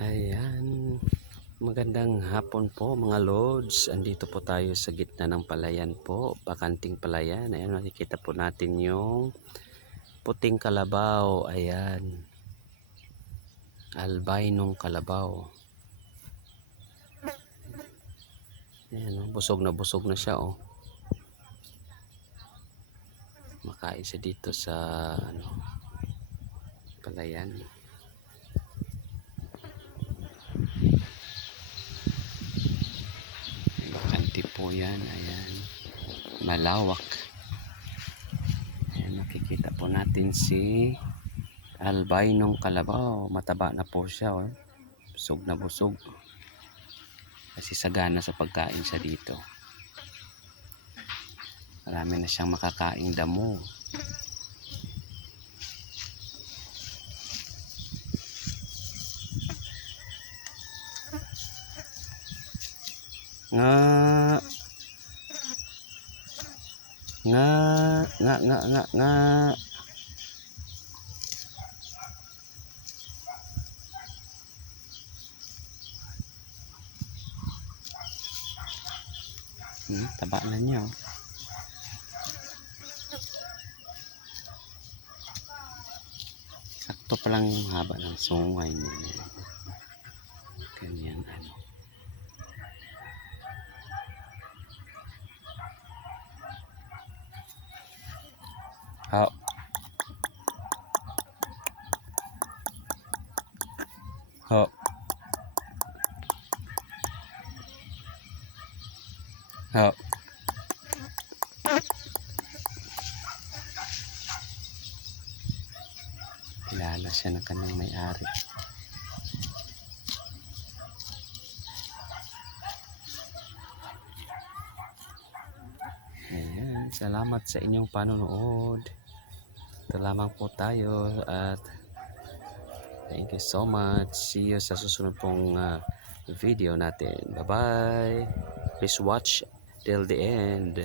Ayan, magandang hapon po mga lods. Andito po tayo sa gitna ng palayan po, bakanting palayan. Ayan, makikita po natin yung puting kalabaw. Ayan, albinong kalabaw. Ayan, busog na siya oh. Makain siya dito sa palayan. Bakante po yan. Ayan, malawak. Ayan, makikita po natin si albinong kalabaw. Mataba na po siya oh. Busog na busog. Kasi sagana sa pagkain siya dito. Marami na siyang makakaing damo. Nga nga nga nga nga nga taba na niya oh. Sakto pa lang yung haba ng sungay niya. Ganyan ano. Hop. Hop. Hop. Kilala siya ng kanyang may-ari. Ayan, salamat sa inyong panonood. Ito lamang po tayo at thank you so much. See you sa susunod pong video natin. Bye bye. Please watch till the end.